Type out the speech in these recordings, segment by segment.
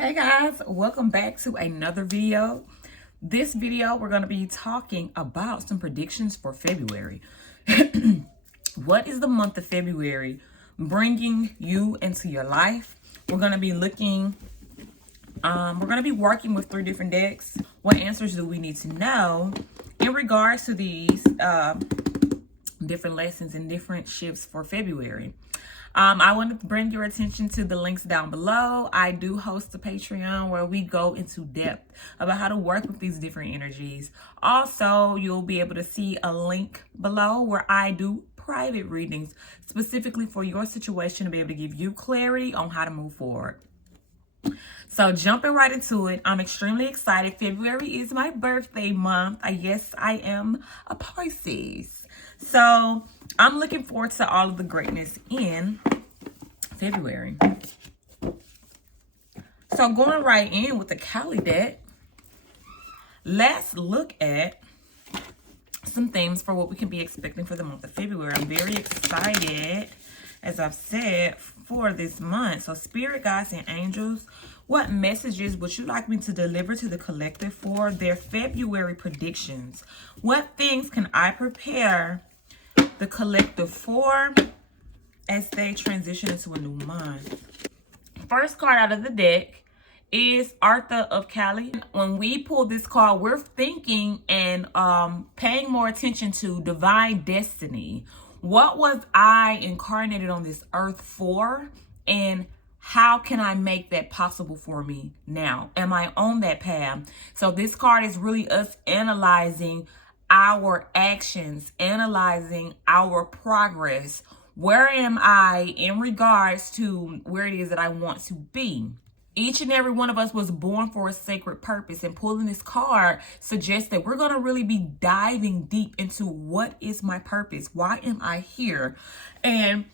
Hey guys, welcome back to another video. This video we're going to be talking about some predictions for February. What is the month of February bringing you into your life? We're going to be looking we're going to be working with 3 different decks. What answers do we need to know in regards to these different lessons and different shifts for February? I want to bring your attention to the links down below. I do host a Patreon where we go into depth about how to work with these different energies. Also, you'll be able to see a link below where I do private readings specifically for your situation to be able to give you clarity on how to move forward. So jumping right into it, I'm extremely excited. February is my birthday month. Yes, I am a Pisces. So I'm looking forward to all of the greatness in February. So going right in with the Kali deck, let's look at some themes for what we can be expecting for the month of February. I'm very excited, as I've said, for this month. So spirit guides and angels, what messages would you like me to deliver to the collective for their February predictions? What things can I prepare the collective for as they transition into a new month? First card out of the deck is Arthur of Kali. When we pull this card, we're thinking and paying more attention to divine destiny. What was I incarnated on this earth for, and how can I make that possible for me now? Am I on that path? So this card is really us analyzing our actions, analyzing our progress. Where am I in regards to where it is that I want to be? Each and every one of us was born for a sacred purpose, and pulling this card suggests that we're going to really be diving deep into what is my purpose? Why am I here? And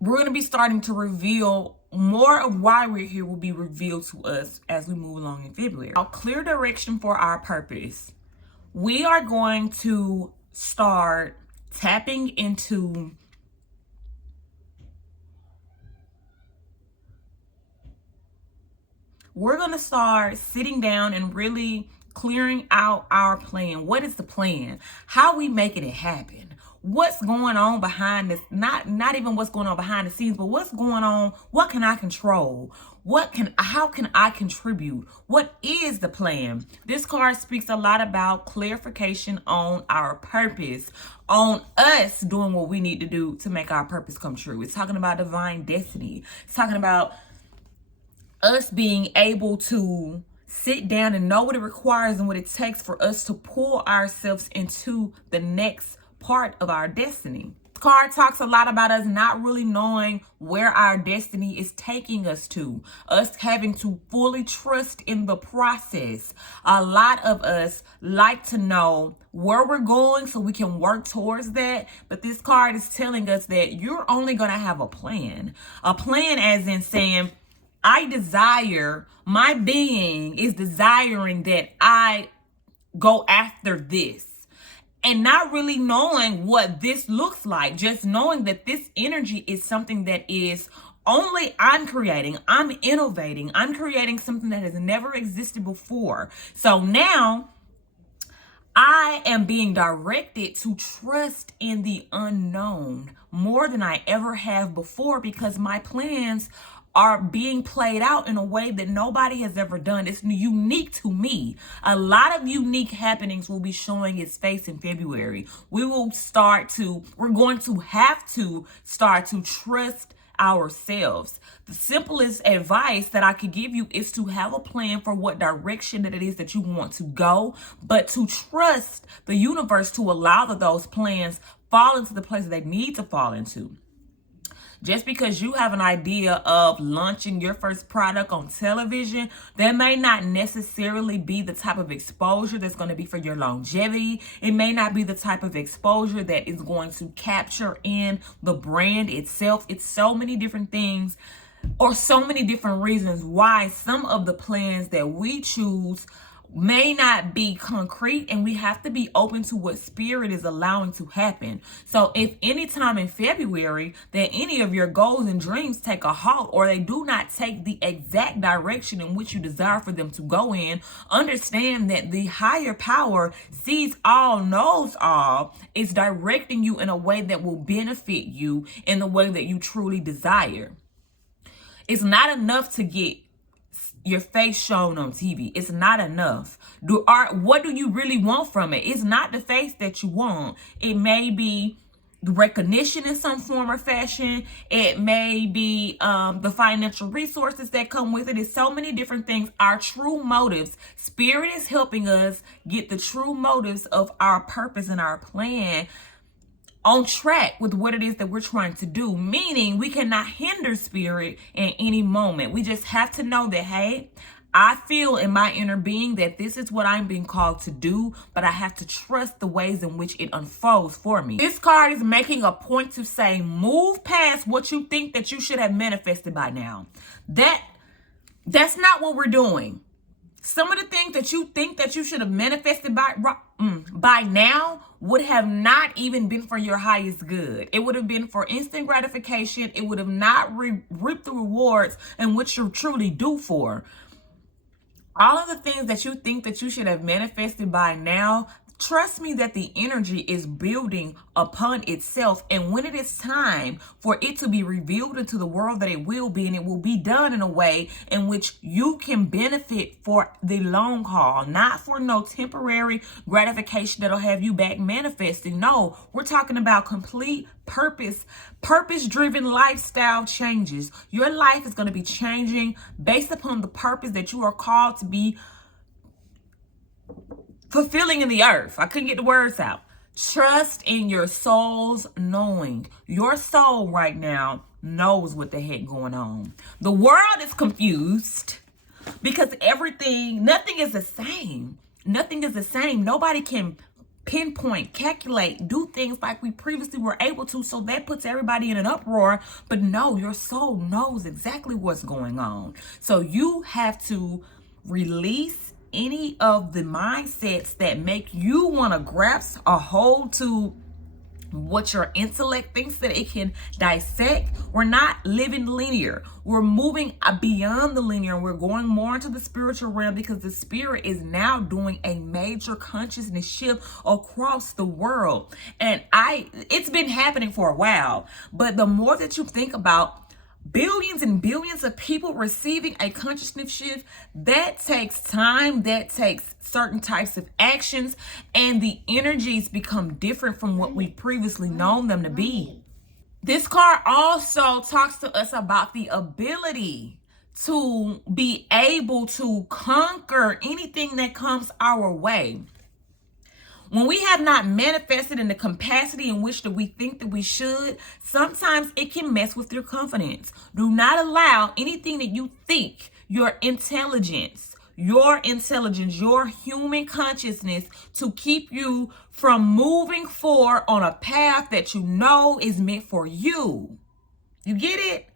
we're going to be starting to reveal more of why we're here will be revealed to us as we move along in February. A clear direction for our purpose. We are going to start tapping into we're going to start sitting down and really clearing out our plan. What is the plan? How are we making it happen? What's going on behind this? Not even what's going on behind the scenes, but what's going on? What can I control? How can I contribute? What is the plan? This card speaks a lot about clarification on our purpose, on us doing what we need to do to make our purpose come true. It's talking about divine destiny. It's talking about us being able to sit down and know what it requires and what it takes for us to pull ourselves into the next part of our destiny. This card talks a lot about us not really knowing where our destiny is taking us to, us having to fully trust in the process. A lot of us like to know where we're going so we can work towards that, but this card is telling us that you're only going to have a plan as in saying, I desire, my being is desiring that I go after this. And not really knowing what this looks like, just knowing that this energy is something that is only I'm creating, I'm innovating, I'm creating something that has never existed before. So now I am being directed to trust in the unknown more than I ever have before, because my plans are being played out in a way that nobody has ever done. It's unique to me. A lot of unique happenings will be showing its face in February. We're going to have to start to trust ourselves. The simplest advice that I could give you is to have a plan for what direction that it is that you want to go, but to trust the universe to allow those plans fall into the place that they need to fall into. Just because you have an idea of launching your first product on television, that may not necessarily be the type of exposure that's going to be for your longevity. It may not be the type of exposure that is going to capture in the brand itself. It's so many different things, or so many different reasons why some of the plans that we choose may not be concrete, and we have to be open to what spirit is allowing to happen. So if any time in February that any of your goals and dreams take a halt, or they do not take the exact direction in which you desire for them to go in, understand that the higher power sees all, knows all, is directing you in a way that will benefit you in the way that you truly desire. It's not enough to get your face shown on TV. It's not enough. What do you really want from it? It's not the face that you want. It may be the recognition in some form or fashion. It may be the financial resources that come with it. It's so many different things. Our true motives. Spirit is helping us get the true motives of our purpose and our plan on track with what it is that we're trying to do. Meaning we cannot hinder spirit in any moment. We just have to know that, hey, I feel in my inner being that this is what I'm being called to do, but I have to trust the ways in which it unfolds for me. This card is making a point to say, move past what you think that you should have manifested by now. That's not what we're doing. Some of the things that you think that you should have manifested by now would have not even been for your highest good. It would have been for instant gratification. It would have not reaped the rewards in which you're truly due for. All of the things that you think that you should have manifested by now, trust me that the energy is building upon itself. And when it is time for it to be revealed into the world, that it will be, and it will be done in a way in which you can benefit for the long haul, not for no temporary gratification that'll have you back manifesting. No, we're talking about complete purpose-driven lifestyle changes. Your life is going to be changing based upon the purpose that you are called to be fulfilling in the earth. I couldn't get the words out. Trust in your soul's knowing. Your soul right now knows what the heck going on. The world is confused because nothing is the same. Nothing is the same. Nobody can pinpoint, calculate, do things like we previously were able to. So that puts everybody in an uproar. But no, your soul knows exactly what's going on. So you have to release any of the mindsets that make you want to grasp a hold to what your intellect thinks that it can dissect. We're not living linear. We're moving beyond the linear, and we're going more into the spiritual realm, because the spirit is now doing a major consciousness shift across the world. And it's been happening for a while, but the more that you think about billions and billions of people receiving a consciousness shift, that takes time, that takes certain types of actions, and the energies become different from what we've previously known them to be. This card also talks to us about the ability to be able to conquer anything that comes our way. When we have not manifested in the capacity in which that we think that we should, sometimes it can mess with your confidence. Do not allow anything that you think, your intelligence, your human consciousness, to keep you from moving forward on a path that you know is meant for you. You get it?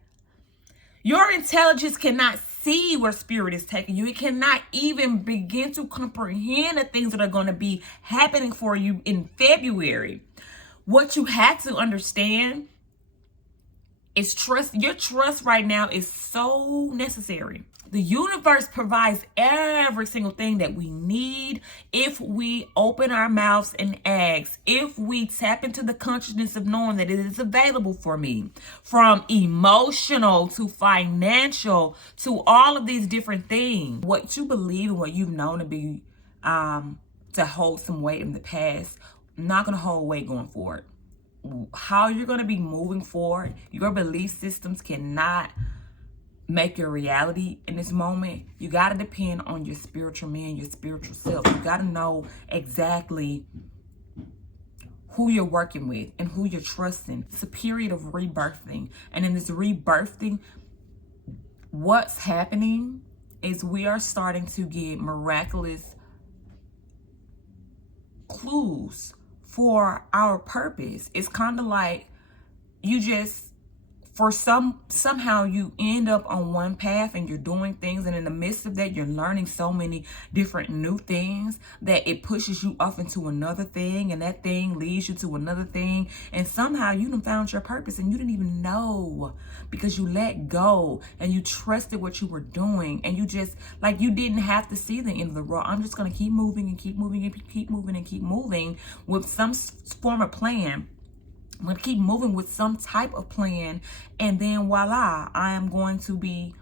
Your intelligence cannot see where spirit is taking you. It cannot even begin to comprehend the things that are going to be happening for you in February. What you have to understand is trust. Your trust right now is so necessary. The universe provides every single thing that we need if we open our mouths and ask, if we tap into the consciousness of knowing that it is available for me, from emotional to financial to all of these different things. What you believe and what you've known to be, to hold some weight in the past, not going to hold weight going forward. How you're going to be moving forward, your belief systems cannot make your reality in this moment. You got to depend on your spiritual man, your spiritual self. You got to know exactly who you're working with and who you're trusting. It's a period of rebirthing. And in this rebirthing, what's happening is we are starting to get miraculous clues for our purpose. It's kind of like you just for somehow you end up on one path and you're doing things, and in the midst of that you're learning so many different new things that it pushes you off into another thing, and that thing leads you to another thing, and somehow you done found your purpose and you didn't even know, because you let go and you trusted what you were doing, and you just, like, you didn't have to see the end of the road. I'm just going to keep moving and keep moving and keep moving and keep moving with some form of plan. I'm going to keep moving with some type of plan, and then voila, I am going to be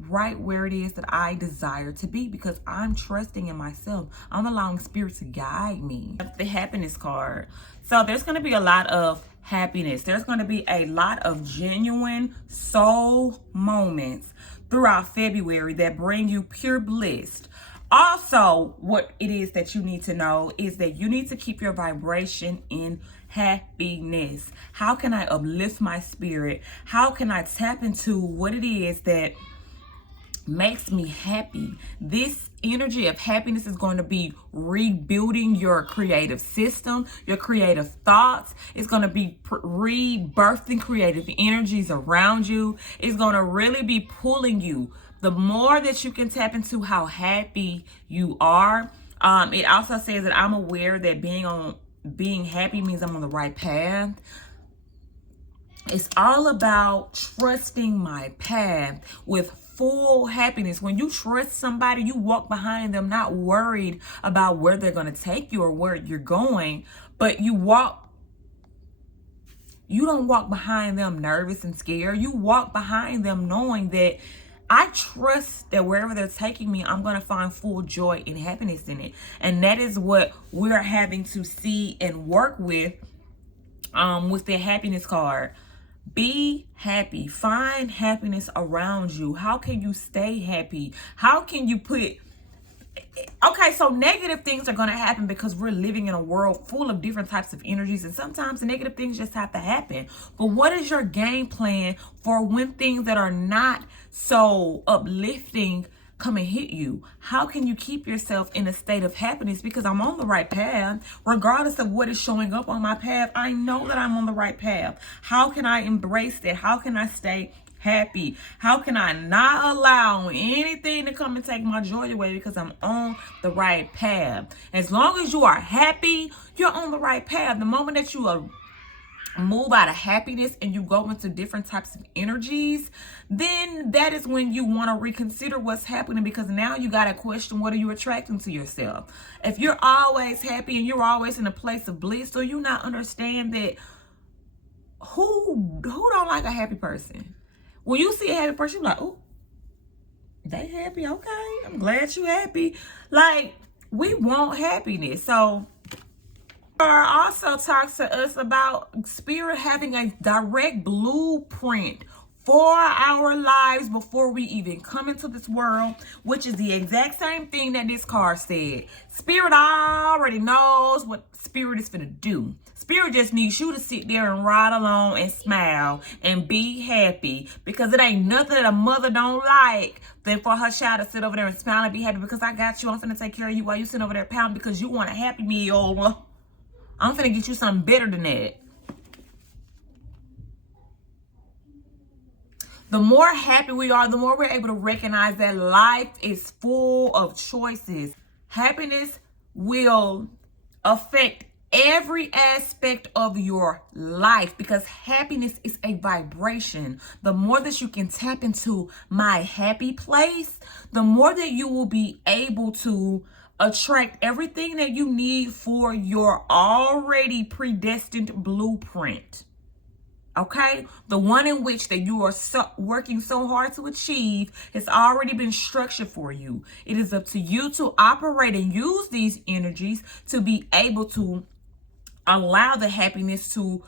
right where it is that I desire to be, because I'm trusting in myself. I'm allowing spirit to guide me. The happiness card. So there's going to be a lot of happiness. There's going to be a lot of genuine soul moments throughout February that bring you pure bliss. Also, what it is that you need to know is that you need to keep your vibration in happiness. How can I uplift my spirit? How can I tap into what it is that makes me happy? This energy of happiness is going to be rebuilding your creative system, your creative thoughts. It's going to be rebirthing creative energies around you. It's going to really be pulling you. The more that you can tap into how happy you are. It also says that I'm aware that being happy means I'm on the right path. It's all about trusting my path with full happiness. When you trust somebody, you walk behind them, not worried about where they're going to take you or where you're going, but you don't walk behind them nervous and scared. You walk behind them knowing that I trust that wherever they're taking me, I'm going to find full joy and happiness in it. And that is what we're having to see and work with the happiness card. Be happy. Find happiness around you. How can you stay happy? How can you okay, so negative things are going to happen because we're living in a world full of different types of energies, and sometimes the negative things just have to happen. But what is your game plan for when things that are not so uplifting come and hit you? How can you keep yourself in a state of happiness? Because I'm on the right path. Regardless of what is showing up on my path, I know that I'm on the right path. How can I embrace that? How can I stay happy? How can I not allow anything to come and take my joy away, because I'm on the right path? As long as you are happy, you're on the right path. The moment that you move out of happiness and you go into different types of energies, then that is when you want to reconsider what's happening, because now you got to question, what are you attracting to yourself? If you're always happy and you're always in a place of bliss, do you not understand that who don't like a happy person? When you see a happy person, you're like, oh, they happy. Okay, I'm glad you happy. Like, we want happiness. So also talks to us about spirit having a direct blueprint for our lives before we even come into this world, which is the exact same thing that this card said. Spirit already knows what spirit is finna do. Spirit just needs you to sit there and ride along and smile and be happy, because it ain't nothing that a mother don't like than for her child to sit over there and smile and be happy, because I got you. I'm finna take care of you while you sit over there pounding because you want a happy meal. I'm finna get you something better than that. The more happy we are, the more we're able to recognize that life is full of choices. Happiness will affect every aspect of your life, because happiness is a vibration. The more that you can tap into my happy place, the more that you will be able to attract everything that you need for your already predestined blueprint. Okay? The one in which that you are working so hard to achieve has already been structured for you. It is up to you to operate and use these energies to be able to allow the happiness to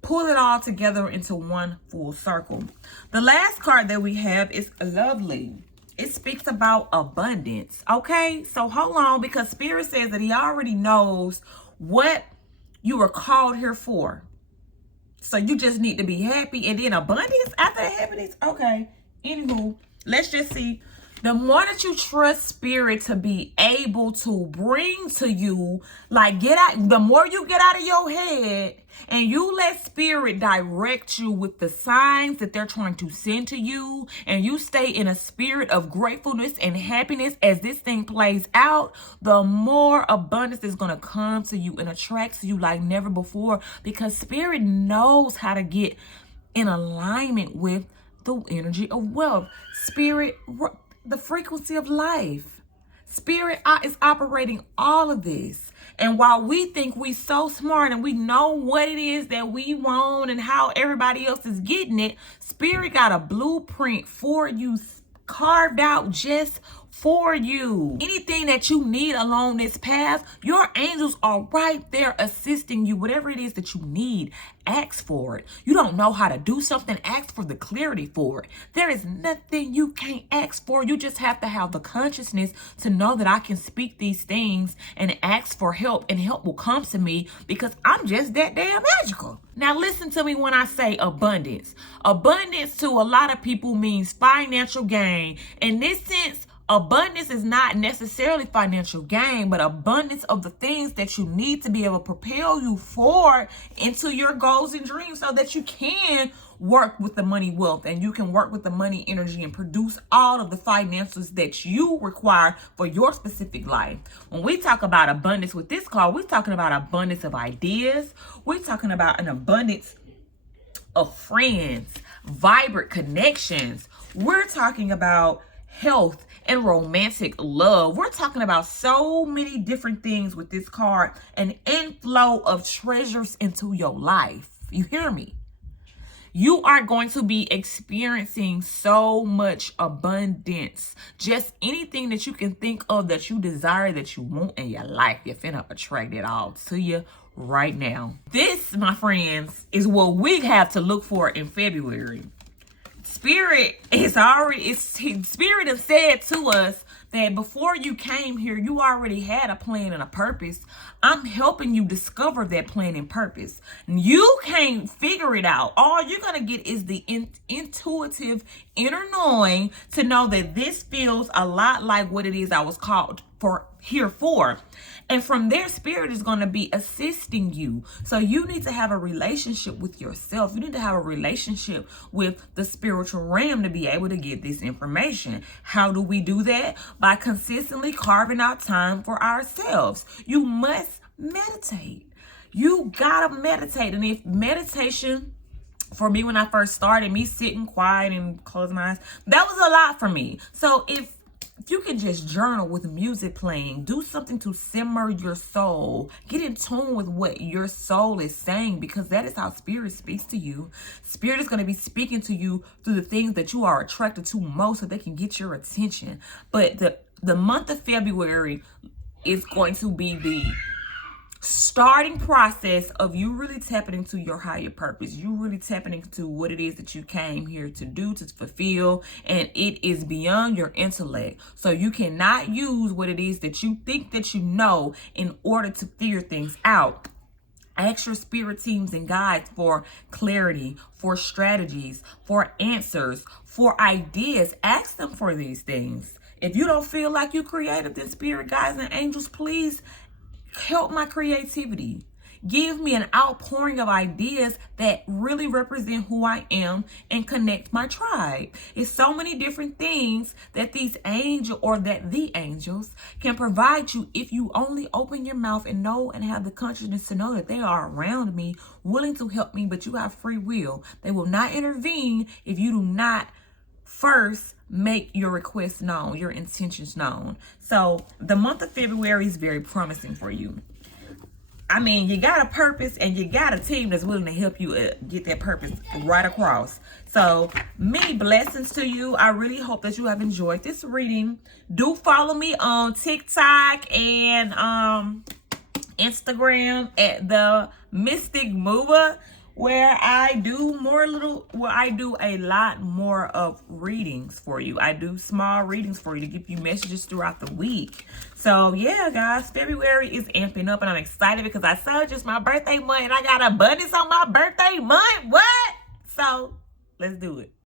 pull it all together into one full circle. The last card that we have is lovely. It speaks about abundance. Okay, so hold on, because Spirit says that he already knows what you were called here for. So you just need to be happy, and then abundance after the happiness. Okay, anywho, let's just see The more that you trust spirit to be able to bring to you, like the more you get out of your head and you let spirit direct you with the signs that they're trying to send to you, and you stay in a spirit of gratefulness and happiness as this thing plays out, the more abundance is going to come to you and attract to you like never before, because spirit knows how to get in alignment with the energy of wealth. Spirit, the frequency of life. Spirit is operating all of this. And while we think we so smart and we know what it is that we want and how everybody else is getting it, Spirit got a blueprint for you, carved out just for you. Anything that you need along this path, your angels are right there assisting you. Whatever it is that you need, ask for it. You don't know how to do something, ask for the clarity for it. There is nothing you can't ask for. You just have to have the consciousness to know that I can speak these things and ask for help, and help will come to me because I'm just that damn magical. Now listen to me when I say abundance. Abundance to a lot of people means financial gain. In this sense, abundance is not necessarily financial gain, but abundance of the things that you need to be able to propel you forward into your goals and dreams, so that you can work with the money wealth and you can work with the money energy and produce all of the finances that you require for your specific life. When we talk about abundance with this card, we're talking about abundance of ideas. We're talking about an abundance of friends, vibrant connections. We're talking about health and romantic love. We're talking about so many different things with this card. An inflow of treasures into your life. You hear me? You are going to be experiencing so much abundance. Just anything that you can think of that you desire, that you want in your life, you're finna attract it all to you right now. This, my friends, is what we have to look for in February. Spirit Spirit has said to us that before you came here, you already had a plan and a purpose. I'm helping you discover that plan and purpose. You can't figure it out. All you're going to get is the intuitive inner knowing to know that this feels a lot like what it is I was called here for. And from there, spirit is going to be assisting you. So you need to have a relationship with yourself. You need to have a relationship with the spiritual realm to be able to get this information. How do we do that? By consistently carving out time for ourselves. You must meditate. You gotta meditate. And if meditation, for me, when I first started, me sitting quiet and closing my eyes, that was a lot for me. So if you can just journal with music playing, do something to simmer your soul, get in tune with what your soul is saying, because that is how spirit speaks to you. Spirit is going to be speaking to you through the things that you are attracted to most, so they can get your attention. But the month of February is going to be the starting process of you really tapping into your higher purpose. You really tapping into what it is that you came here to do, to fulfill, and it is beyond your intellect. So you cannot use what it is that you think that you know in order to figure things out. Ask your spirit teams and guides for clarity, for strategies, for answers, for ideas. Ask them for these things. If you don't feel like you created this, spirit guides and angels, please help my creativity. Give me an outpouring of ideas that really represent who I am and connect my tribe. It's so many different things that the angels can provide you if you only open your mouth and know and have the consciousness to know that they are around me, willing to help me, but you have free will. They will not intervene if you do not first make your requests known, your intentions known. So the month of February is very promising for you. I mean, you got a purpose and you got a team that's willing to help you get that purpose right across. So many blessings to you. I really hope that you have enjoyed this reading. Do follow me on TikTok and Instagram at the Mystic Mover, where I do a lot more of readings for you. I do small readings for you to give you messages throughout the week. So yeah, guys, February is amping up and I'm excited because I saw just my birthday month and I got abundance on my birthday month. What? So let's do it.